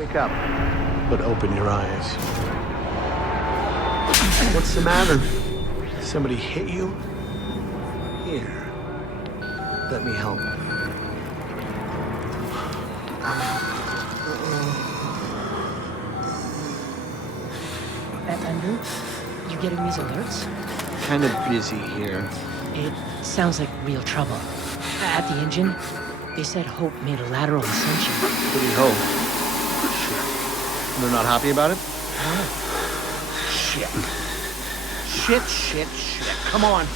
Wake up. But open your eyes. What's the matter? Somebody hit you? Here. Let me help. Andrew, you getting these alerts? Kind of busy here. It sounds like real trouble. At the engine, they said Hope made a lateral ascension. What do you hope? Shit. They're not happy about it? No. Shit. Come on.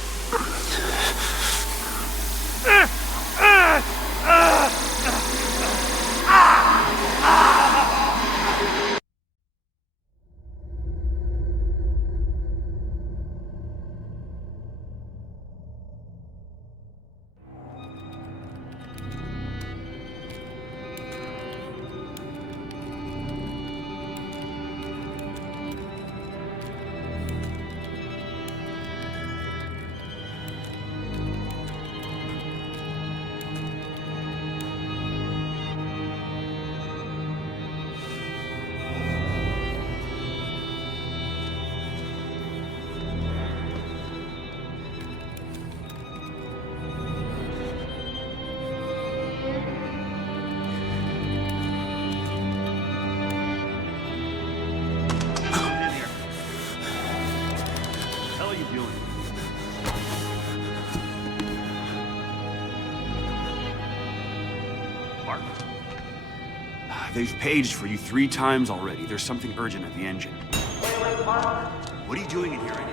They've paged for you 3 times already. There's something urgent at the engine. What are you doing in here anyway?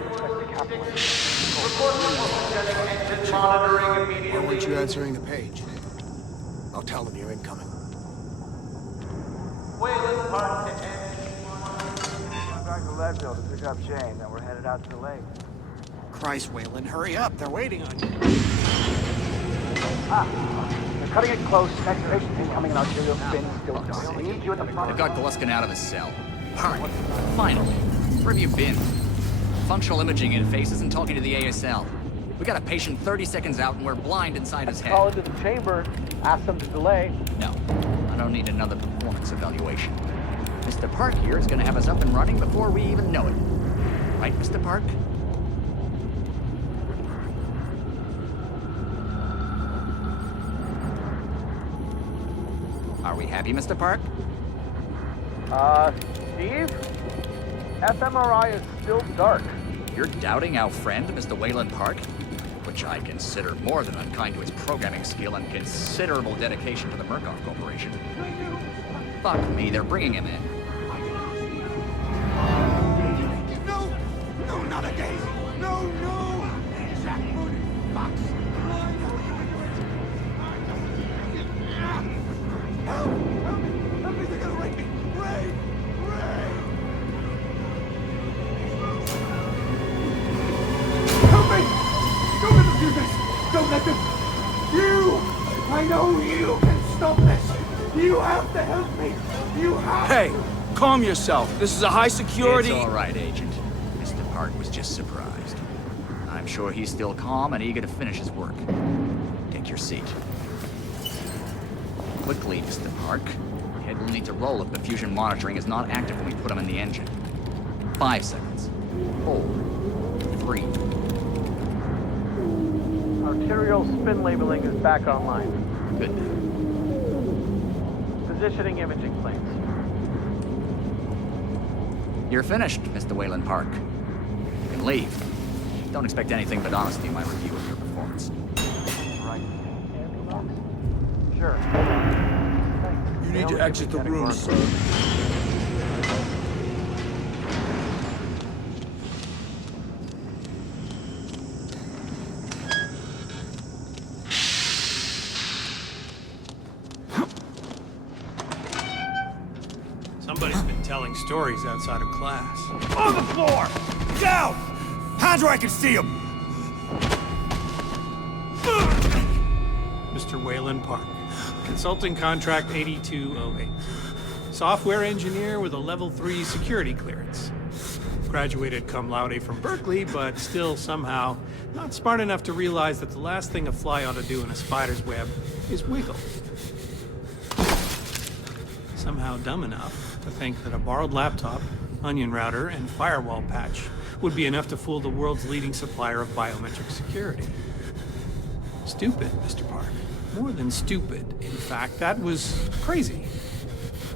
Why weren't you answering the page? I'll tell them you're incoming. Back to Leadville to pick up Shane, then we're headed out to the lake. Christ, Wayland, hurry up. They're waiting on you. They're cutting it close. Next patient incoming and arterial spin still dark. We need you at the front. They've got Gluskin out of his cell. Park, finally. Where have you been? Functional imaging interface isn't talking to the ASL. We got a patient 30 seconds out and we're blind inside his head. Call into the chamber, ask them to delay. No, I don't need another performance evaluation. Mr. Park here is gonna have us up and running before we even know it. Right, Mr. Park? Are we happy, Mr. Park? Steve? fMRI is still dark. You're doubting our friend, Mr. Wayland Park? Which I consider more than unkind to his programming skill and considerable dedication to the Murkoff Corporation. Fuck me, they're bringing him in. No, not again. No. Help me, they're gonna rape me. Ray! Help me! Don't let them do this! Don't let them! I know you can stop this! You have to help me! You have Hey, to! calm yourself. This is a high security... It's all right, Agent. Mr. Park was just surprised. I'm sure he's still calm and eager to finish his work. Take your seat. Quickly, Mr. Park. Head will need to roll if the fusion monitoring is not active when we put him in the engine. 5 seconds. 4. 3. Arterial spin labeling is back online. Good. Positioning imaging planes. You're finished, Mr. Wayland Park. You can leave. Don't expect anything but honesty in my review of your performance. Right. Sure. You need to exit the room, sir. Somebody's been telling stories outside of class. On the floor! Down! Hands where I can see them! Mr. Wayland Park. Consulting contract 8208. Software engineer with a level 3 security clearance. Graduated cum laude from Berkeley, but still somehow not smart enough to realize that the last thing a fly ought to do in a spider's web is wiggle. somehow dumb enough to think that a borrowed laptop, onion router, and firewall patch would be enough to fool the world's leading supplier of biometric security. Stupid, Mr. Park. More than stupid. In fact, that was crazy.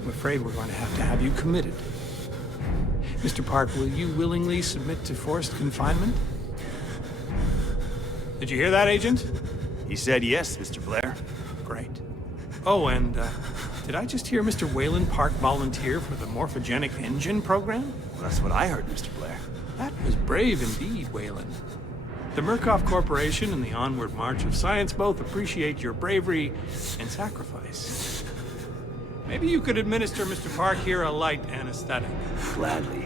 I'm afraid we're going to have you committed. Mr. Park, will you willingly submit to forced confinement? Did you hear that, Agent? He said yes, Mr. Blair. Great. Oh, and did I just hear Mr. Wayland Park volunteer for the morphogenic engine program? Well, that's what I heard, Mr. Blair. That was brave indeed, Wayland. The Murkoff Corporation and the Onward March of Science both appreciate your bravery and sacrifice. Maybe you could administer Mr. Park here a light anesthetic. Gladly.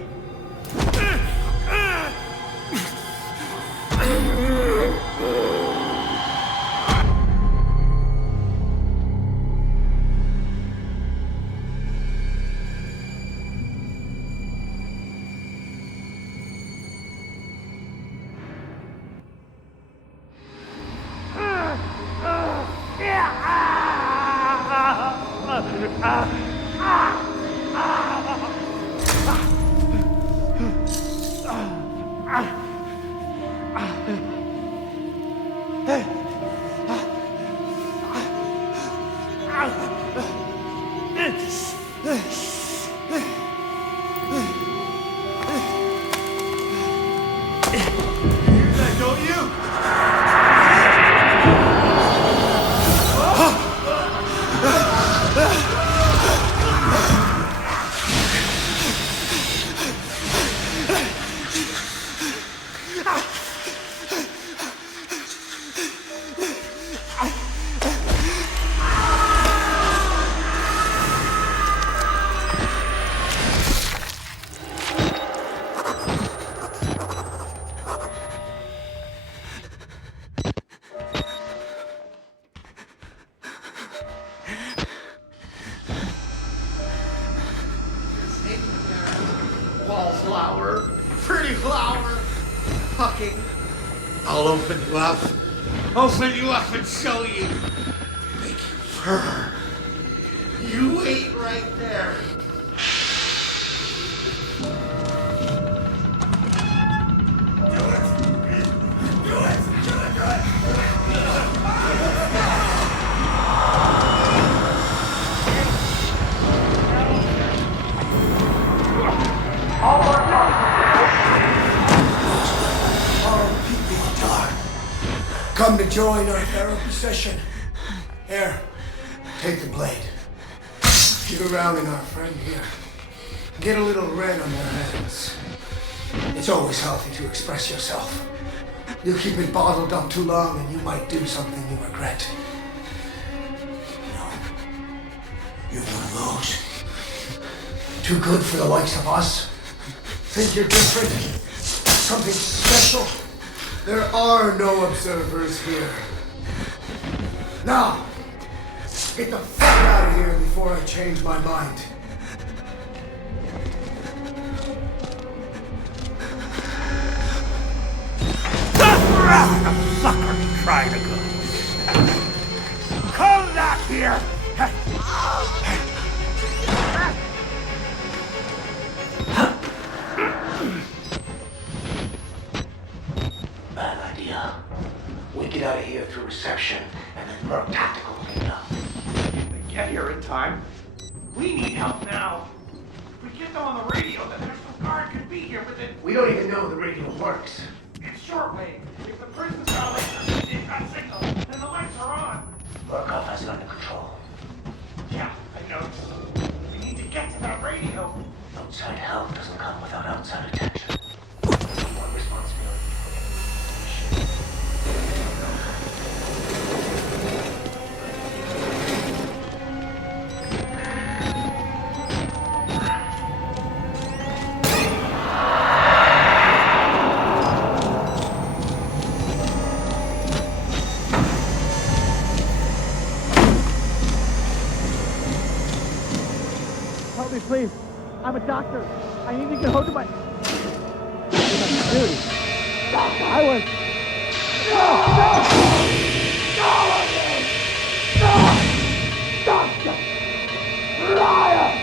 Wallflower, pretty flower, fucking. I'll open you up and show you. Make you purr. You wait right there. Come to join our therapy session. Here, take the blade. Get around in our friend here. Get a little red on your hands. It's always healthy to express yourself. You keep it bottled up too long and you might do something you regret. No. You're one of those. Too good for the likes of us. Think you're different? Something special? There are no observers here. Now, get the fuck out of here before I change my mind. Where the fuck are you trying to go? Come back here! Bad idea. We get out of here through reception and then Merc Tactical will clean up. They get here in time. We need help now. If we get them on the radio, the National Guard could be here within... We don't even know the radio works. It's shortwave. If the prison's got they've got signal, then the lights are on. Murkoff has it under control. Yeah, I know. We need to get to that radio. Outside help doesn't come without outside attention. More responsibility for the Help me, please. I'm a doctor. I need to get hold of my... Dude. I was... No! No! No! Doctor! Liar!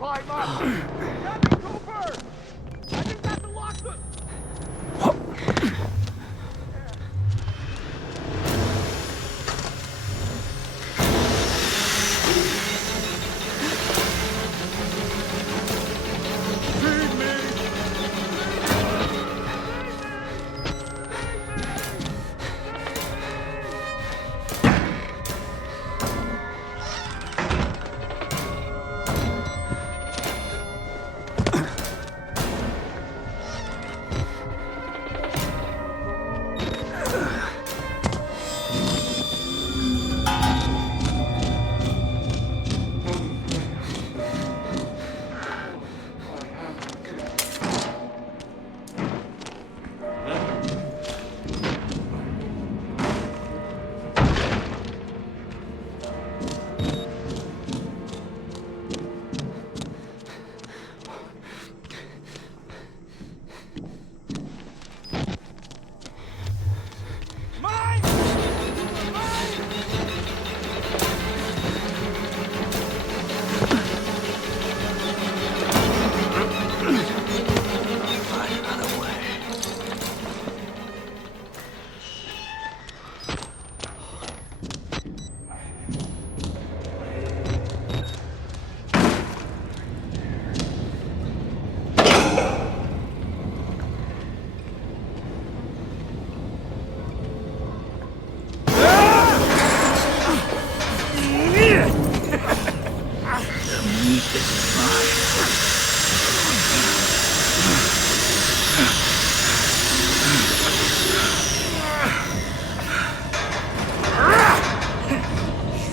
climb up! Captain Cooper! I just have to lock the...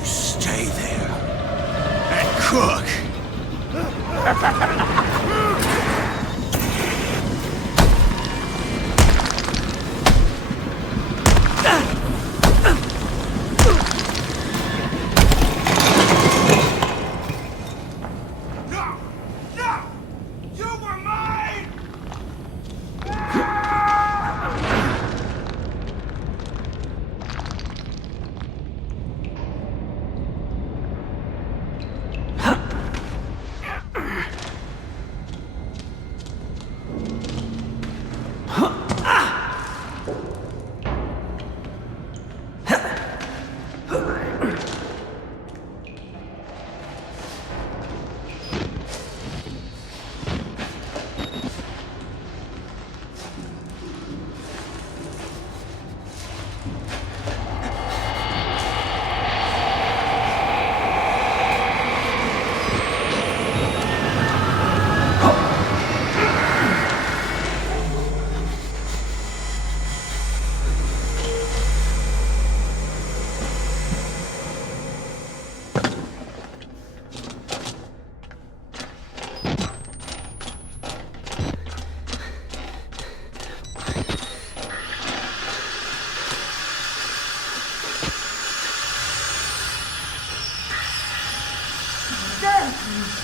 Stay there and cook. No! No! You were mine!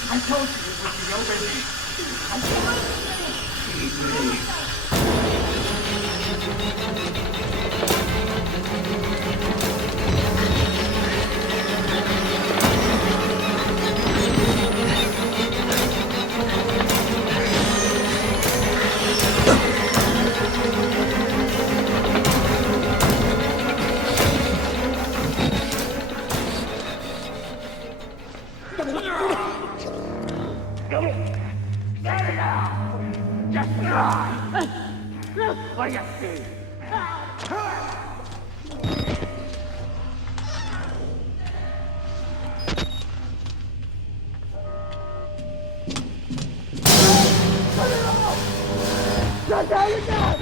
I told you it would be over. What do you see? Shut down your gun!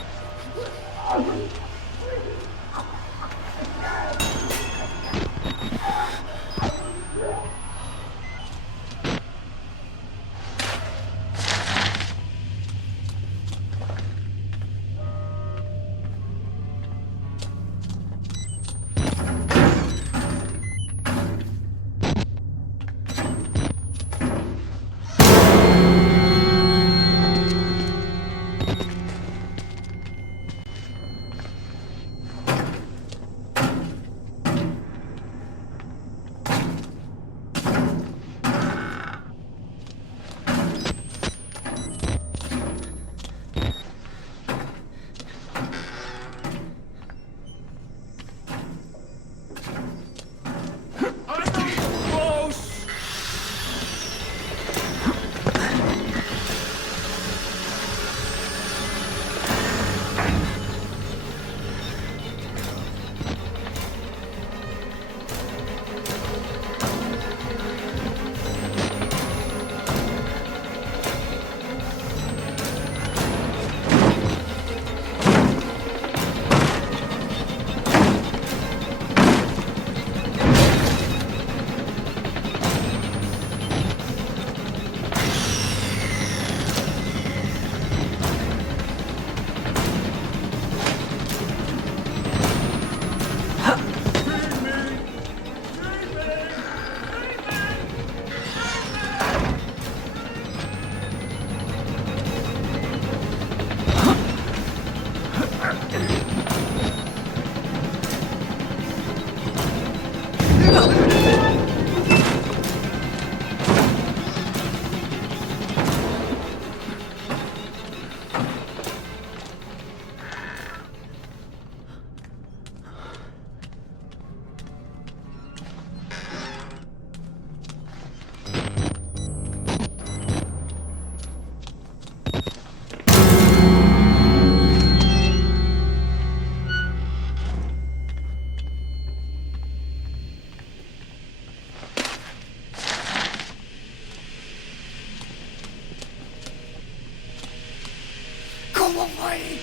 away!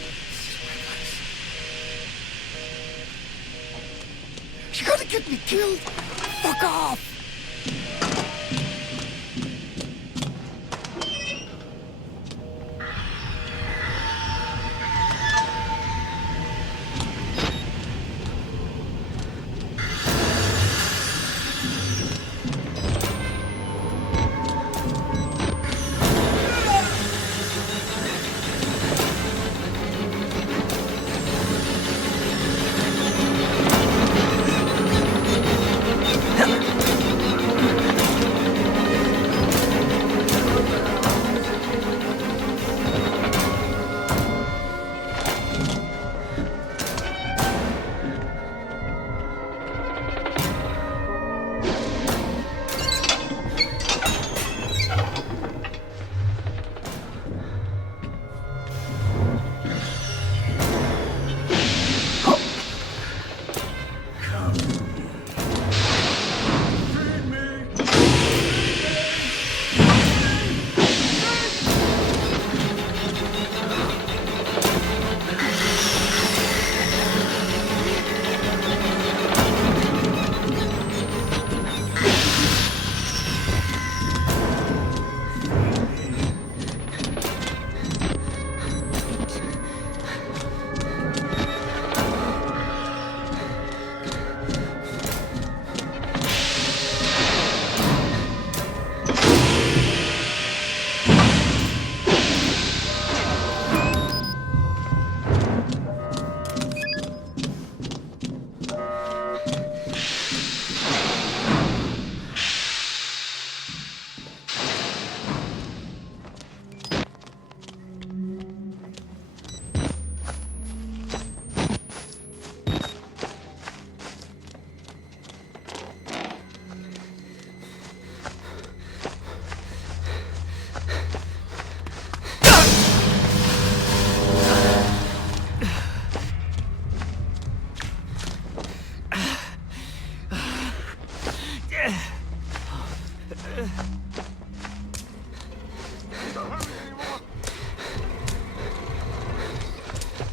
You're gonna get me killed! Fuck off!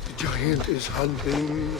The giant is hunting.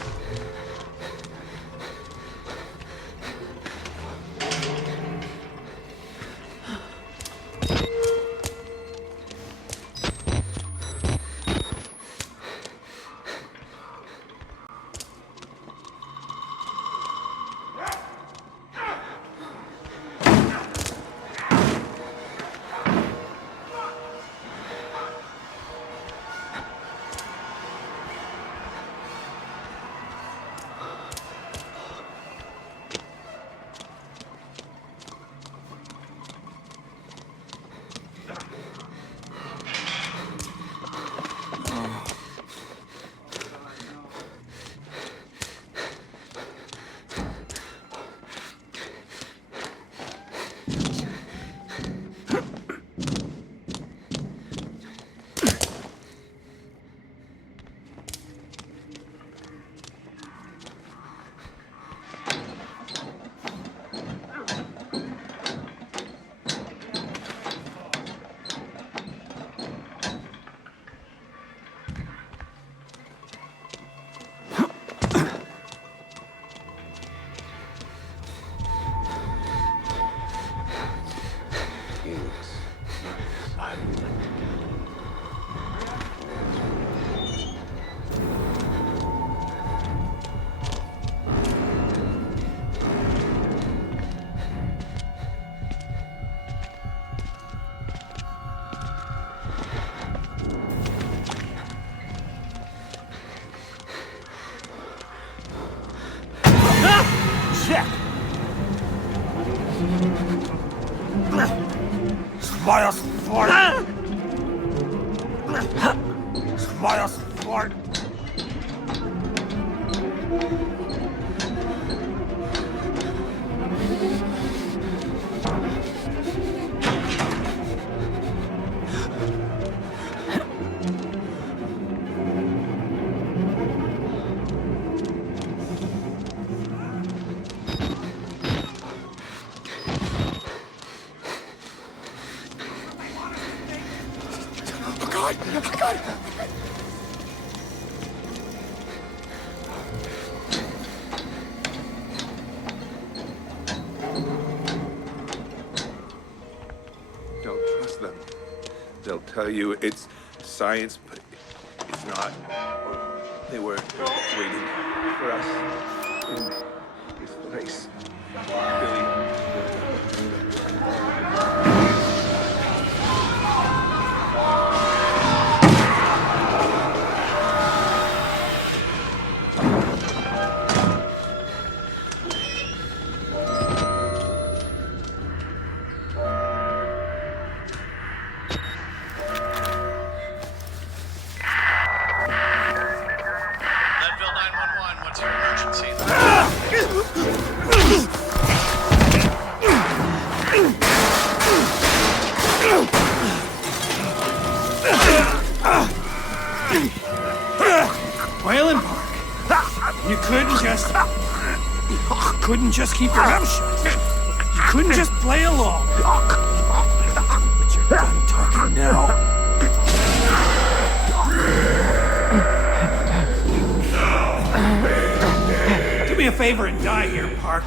tell you it's science, but it's not. They were waiting for us in this place. Billy. Leadville 911, what's your emergency? Whalen Park. You couldn't just keep your mouth shut. You couldn't just play along. But you're done talking now. Do me a favor and die here, Park.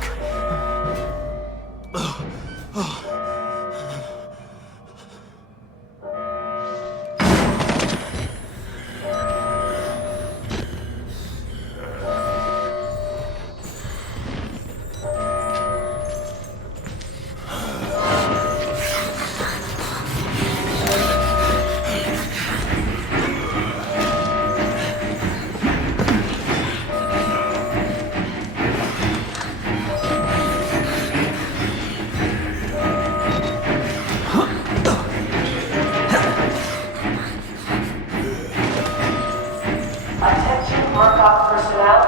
Attention Murkoff personnel,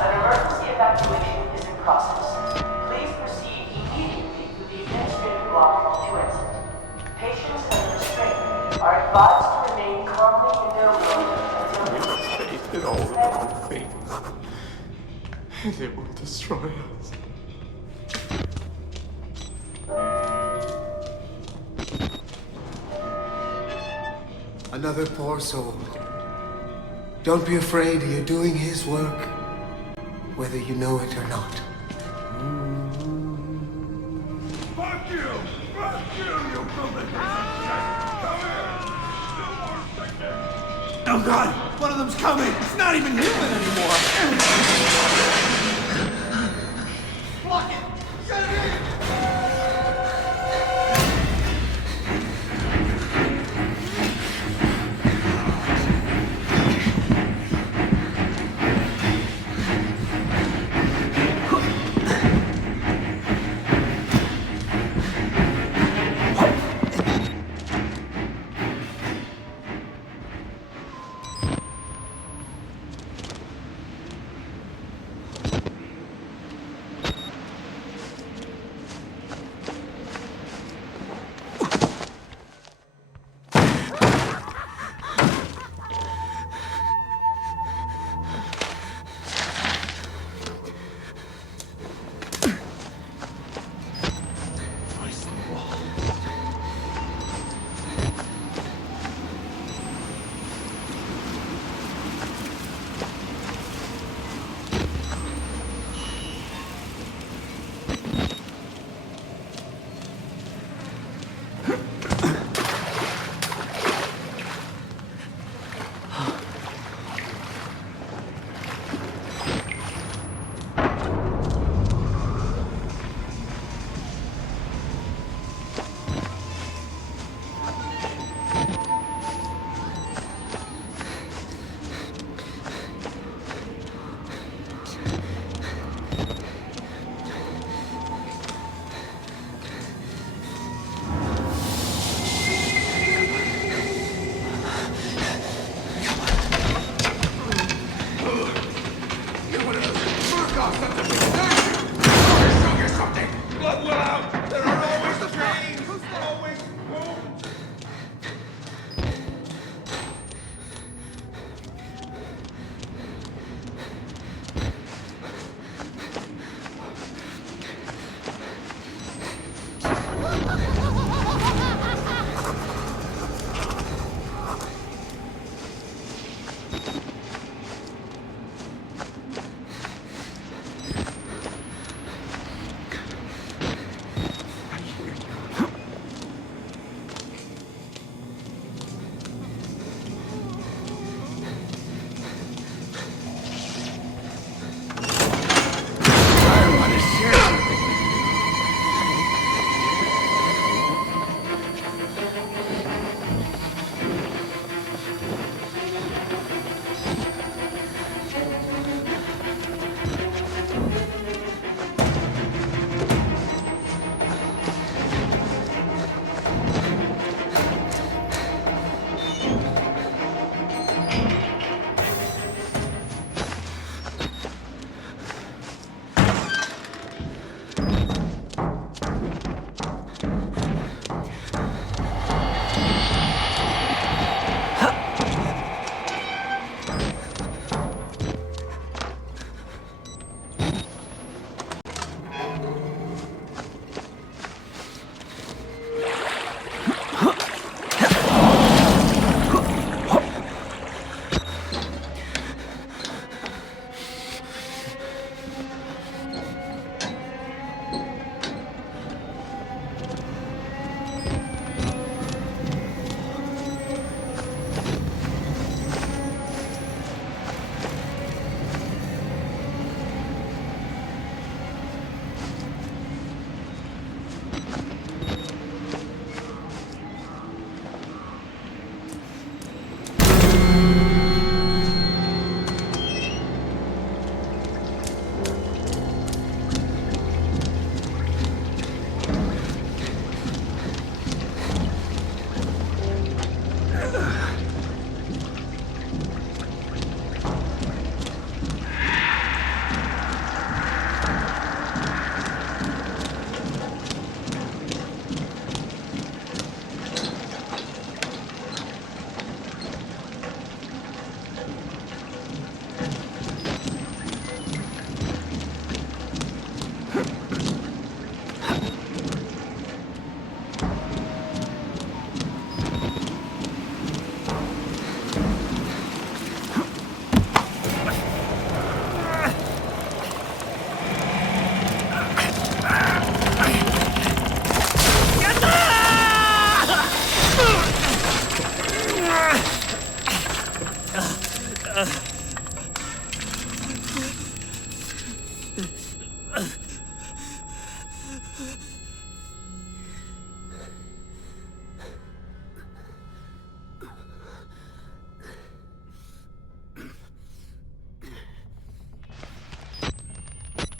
an emergency evacuation is in process. Please proceed immediately to the administrative block to exit. Patients and restrained are advised to remain calmly in their rooms until Faith in all the wrong things. And it will destroy us. Another poor soul. Don't be afraid, you're doing his work, whether you know it or not. Fuck you! Fuck you, you filthy piece of shit! Come here! No more sickness! Oh God! One of them's coming! It's not even human anymore! Block it! Get in!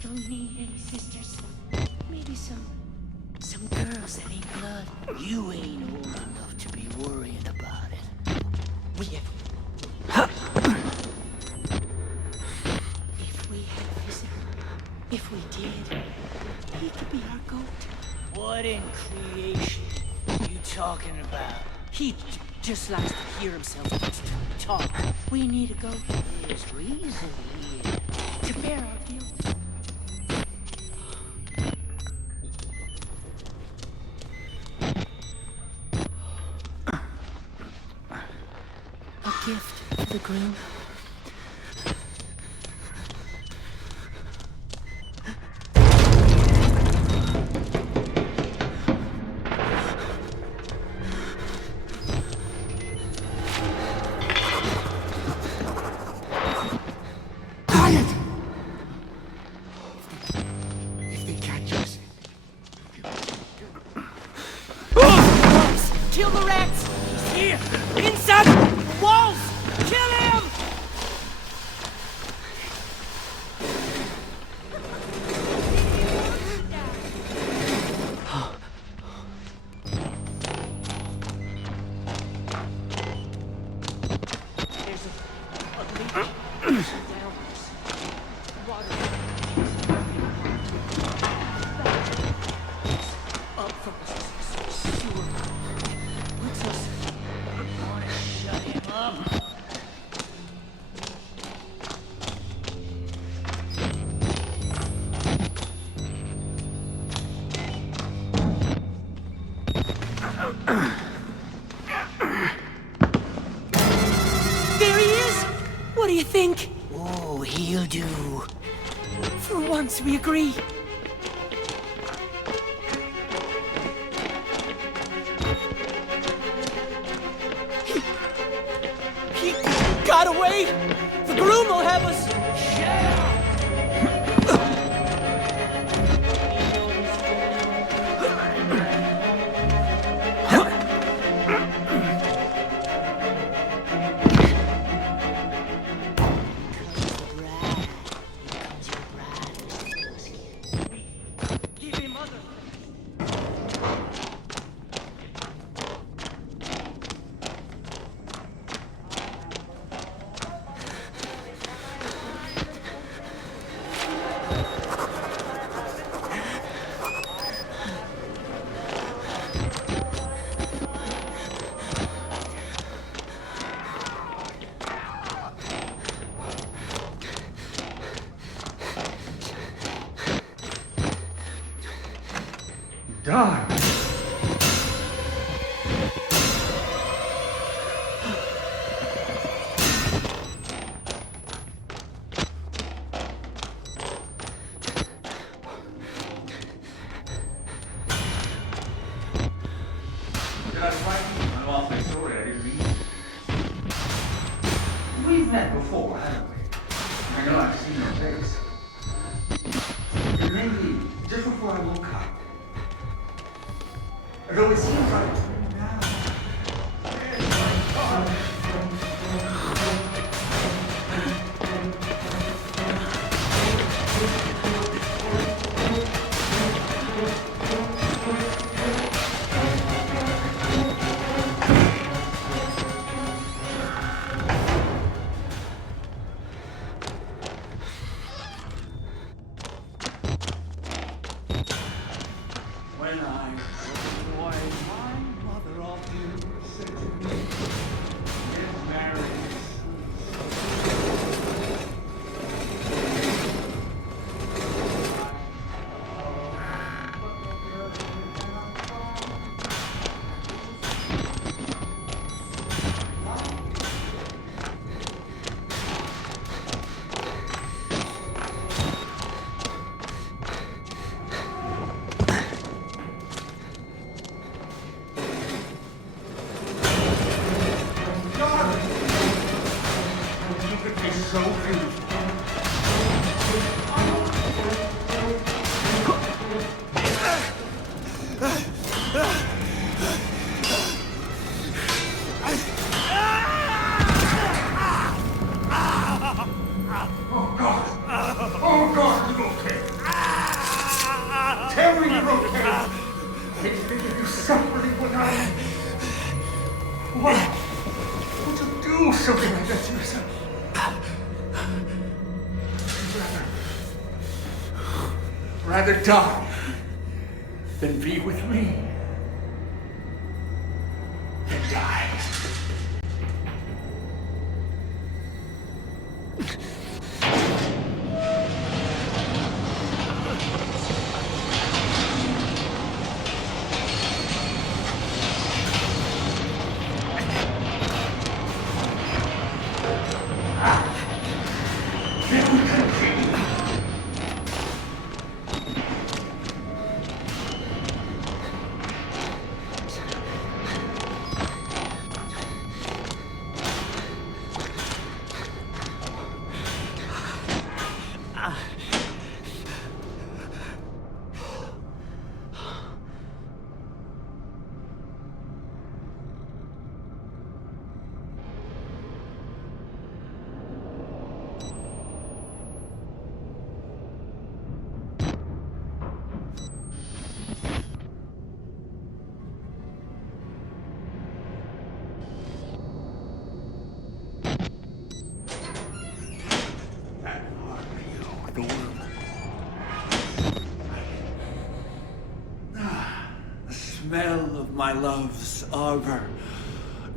don't need any sisters. Maybe some girls that ain't blood. You ain't old enough to be worrying about it. We have... If we had a visitor, if we did, he could be our goat. What in creation are you talking about? He just likes to hear himself talk. We need a goat. There's reason here. To bear our guilt. A gift for the groom. Kill the rats! He's here! Inside the walls! Kill him! There's a leak downwards. Water. Up from the sewer. What's us? Wanna shut him up? There he is! What do you think? Oh, he'll do. For once, we agree. He got away! The groom will have us! Give him other. Die! Did I frighten you? I'm awfully sorry I didn't mean to. We've met before, haven't we? I know I've seen your face. It may be just before I woke up. Though it seems like to me now. Yes, my God. When I was a boy, my mother often said to me, get married. So beautiful. Oh God! Oh God! You okay? rather die than be with me. Than die. Smell of my love's arbor.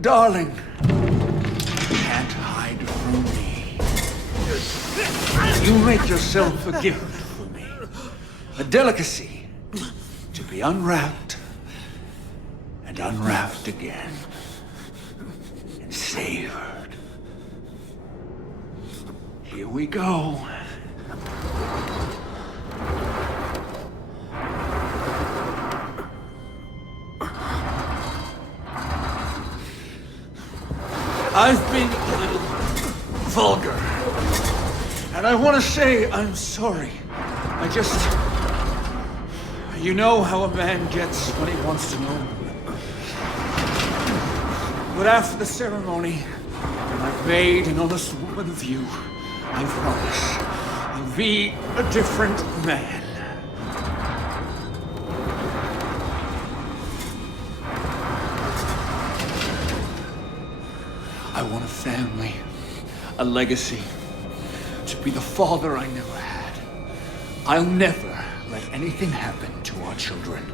Darling, can't hide from me. You make yourself a gift for me. A delicacy to be unwrapped and unwrapped again. And savored. Here we go. I've been a little vulgar. And I want to say I'm sorry. You know how a man gets when he wants to know. But after the ceremony, when I've made an honest woman of you, I promise I'll be a different man. I want a family, a legacy, to be the father I never had. I'll never let anything happen to our children.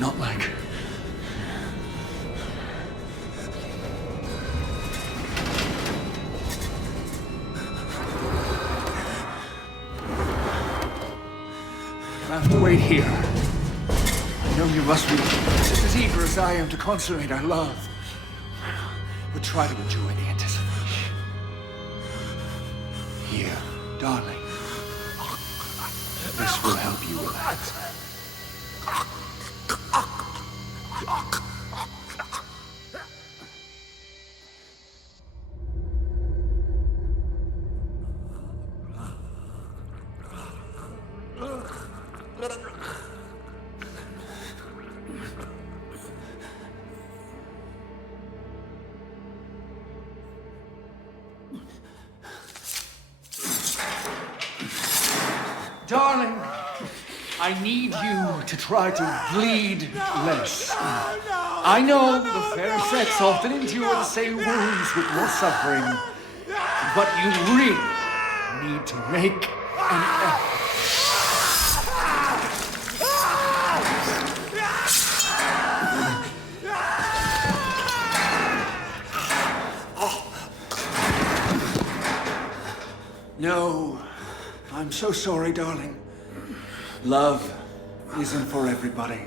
Not like... I have to wait here. I know you must be just as eager as I am to consummate our love. But try to enjoy the anticipation. Here, darling. This will help you relax. Darling, I need you to try to bleed less. I know the fair sex often endure the same wounds with more suffering, but you really need to make an effort. No, I'm so sorry, darling. Love isn't for everybody.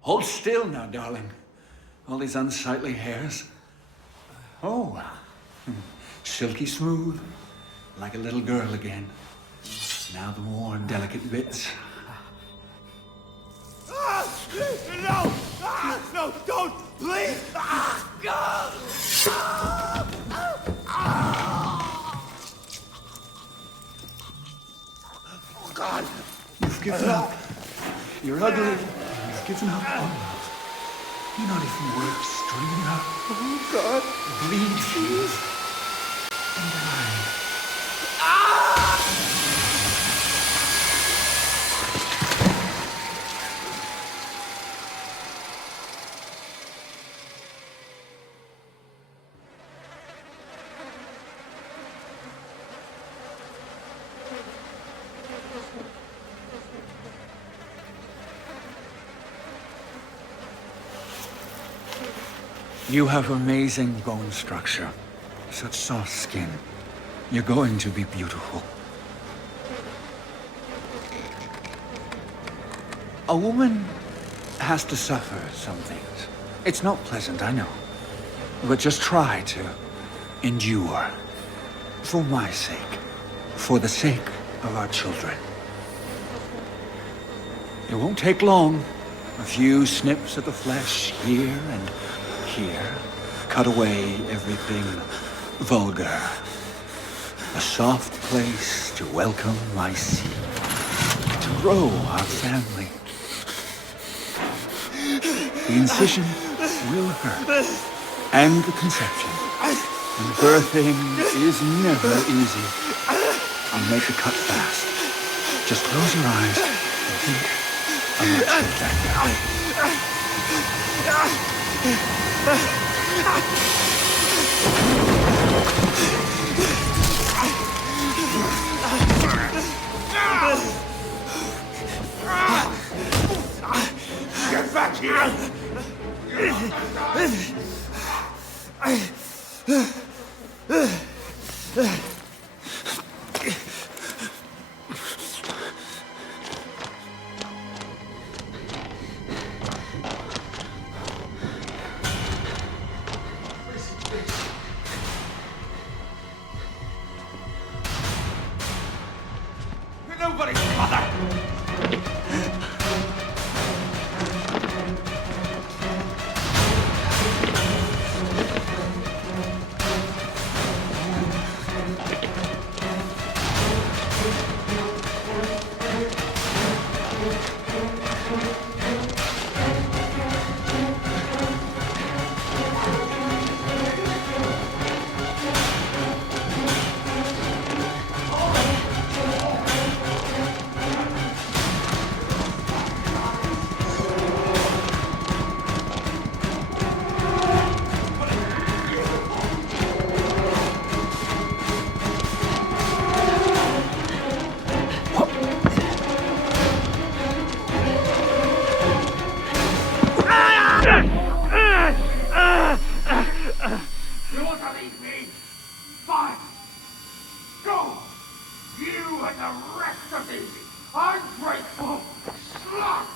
Hold still now, darling. All these unsightly hairs. Oh, silky smooth, like a little girl again. Now the more delicate bits. No! No, don't! Please! Oh, God! You've given up. You're ugly. You've given up on love. You're not even worth stringing up. Oh, God. Bleed, please. And You have amazing bone structure. Such soft skin. You're going to be beautiful. A woman has to suffer some things. It's not pleasant, I know. But just try to endure. For my sake. For the sake of our children. It won't take long. A few snips of the flesh here and here. Cut away everything vulgar. A soft place to welcome my seed. To grow our family. The incision will hurt. And the conception. And birthing is never easy. I'll make the cut fast. Just close your eyes and think of our children. Get back here! Nobody's mother! You want to leave me? Fine. Go! You and the rest of these ungrateful sluts!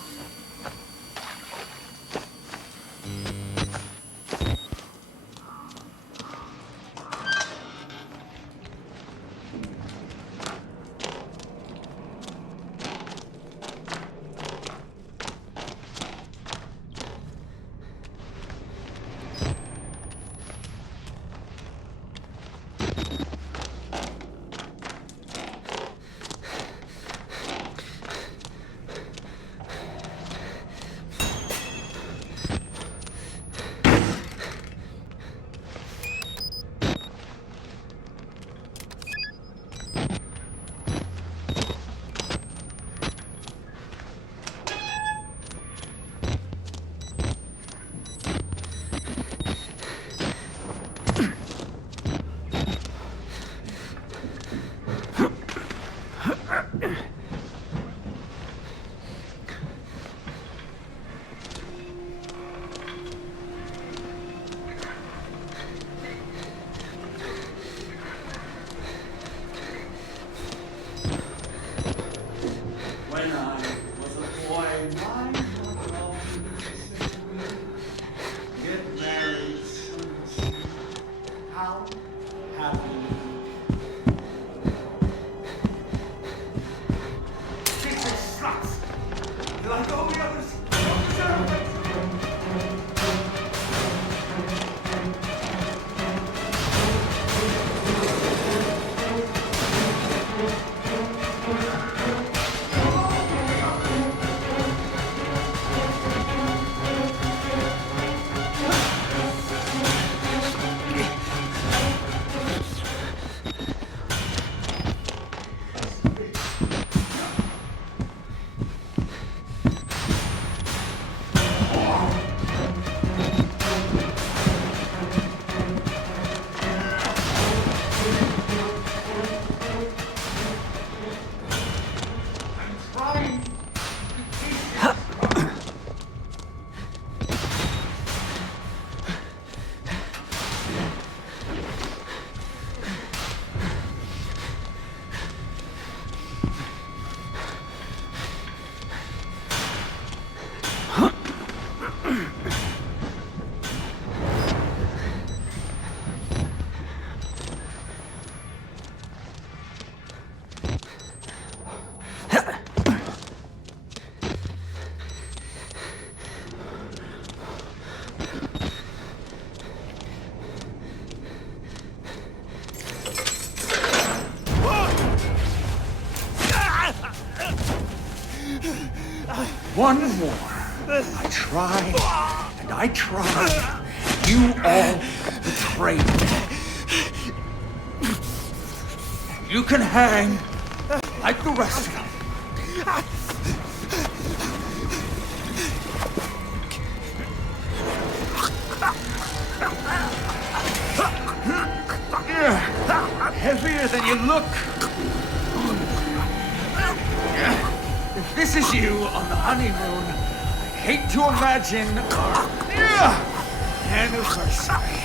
One more. I tried, and I tried. You all betrayed me. You can hang like the rest of them. Heavier than you look. If this is you on the honeymoon, I hate to imagine our anniversary.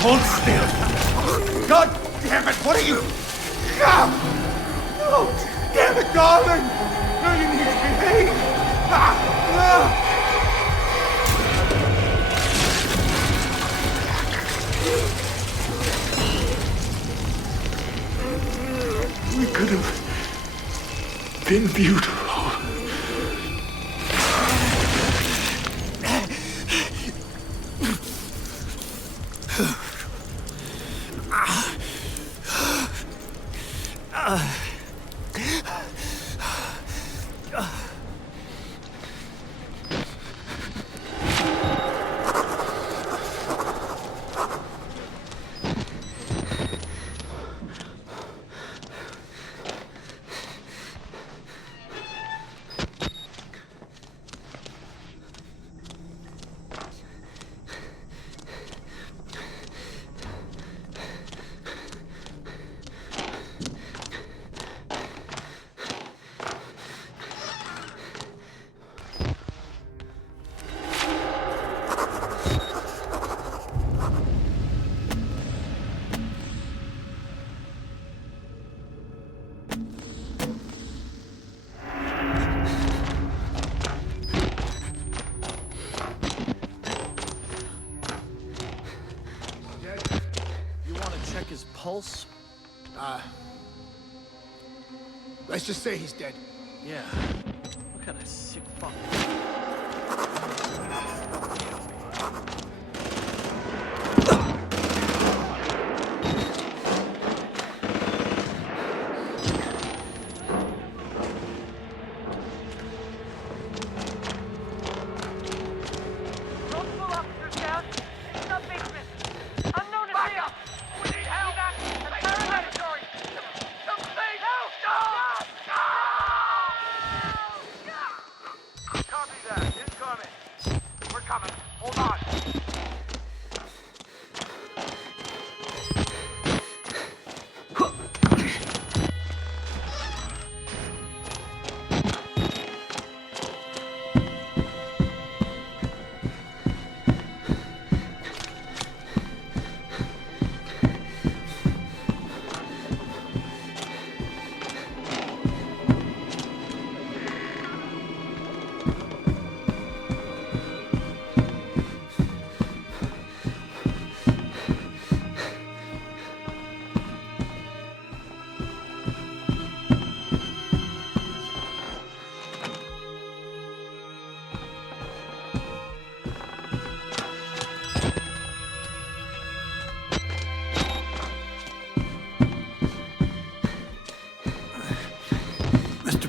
Hold still. God damn it, what are you? No! Damn it, darling! No, you need to behave! We could have been beautiful. Pulse? Let's just say he's dead. Yeah. What kind of sick fuck?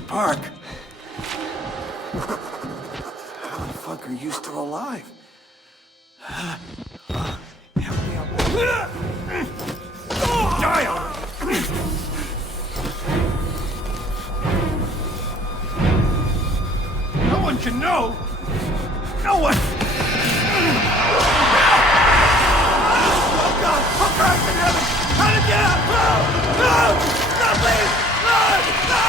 Park. How the fuck are you still alive? Help me up. Die already! No one can know! No one! Oh God! Oh Christ in heaven! How to get out! No! No! No, please! No! No!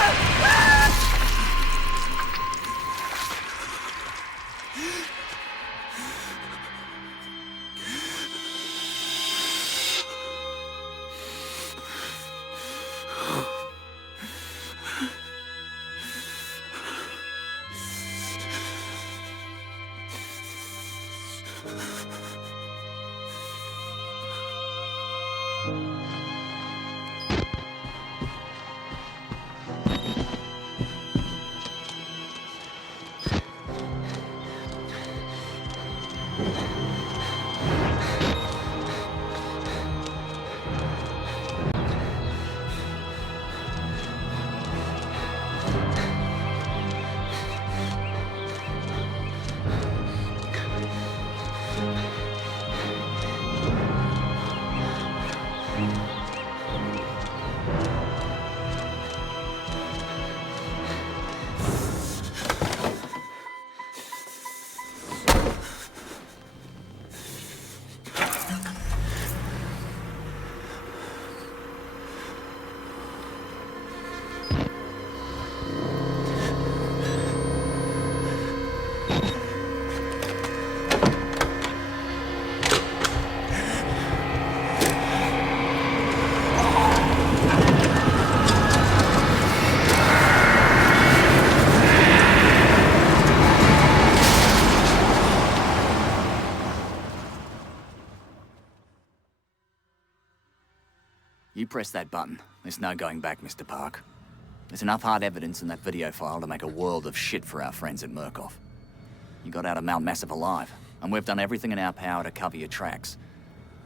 press that button, there's no going back, Mr. Park. There's enough hard evidence in that video file to make a world of shit for our friends at Murkoff. You got out of Mount Massive alive, and we've done everything in our power to cover your tracks.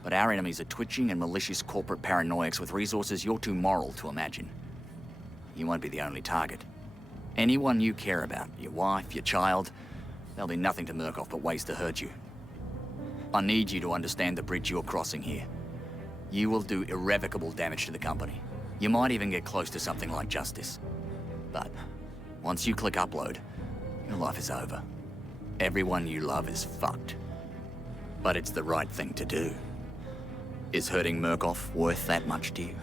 But our enemies are twitching and malicious corporate paranoics with resources you're too moral to imagine. You won't be the only target. Anyone you care about, your wife, your child, there'll be nothing to Murkoff but ways to hurt you. I need you to understand the bridge you're crossing here. You will do irrevocable damage to the company. You might even get close to something like justice. But once you click upload, your life is over. Everyone you love is fucked. But it's the right thing to do. Is hurting Murkoff worth that much to you?